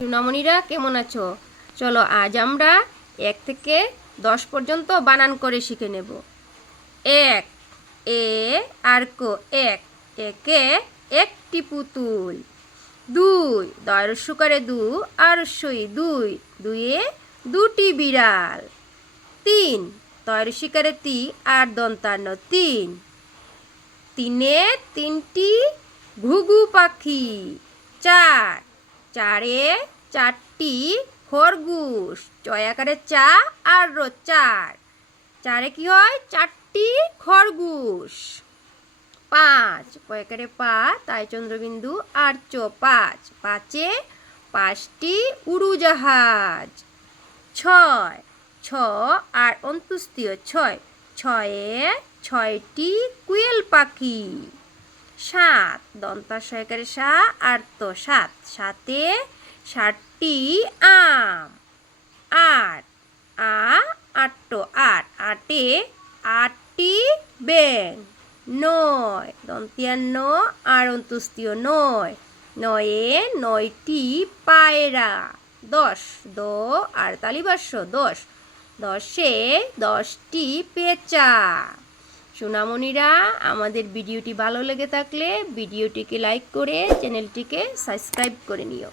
সোনামণিরা কেমন আছো? চলো আজ আমরা 1 থেকে 10 পর্যন্ত বানান করে শিখে নেব। এক, এ আর কো এক, একে একটি পুতুল। দুই, দয়রস্যকারে দু আর সই দুই, দুয়ে দুটি বিড়াল। তিন, তয়রসিকারে তি আর দন্তান্ন তিন, তিনে তিনটি ঘুঘু পাখি। চার, চারে চারটি খরগোশ। চয়াকারে চা আর রো চার, চারে কি হয়? চারটি খরগোশ। পাঁচ, পয়কারে পা তাই চন্দ্রবিন্দু আর চো পাঁচ, পাঁচে পাঁচটি উড়োজাহাজ। ছয়, ছ আর অন্তুস্তীয় ছয়, ছয়ে ছয়টি কোয়েল পাখি। সাত, দন্তাশয়কারে সা আর তো সাত, সাতে ষাটটি আম। আট, আটটো আট, আটে আটটি ব্যাঙ। নয়, দন্তিয়ান্ন আর অন্তুস্তীয় নয়, নয়ে নয়টি পায়রা। দশ, দ আর তালিবাস্য দশ, দশে 10টি পেঁচা। সোনামণিরা, আমাদের ভিডিওটি ভালো লেগে থাকলে ভিডিওটিকে লাইক করে চ্যানেলটিকে সাবস্ক্রাইব করে নিও।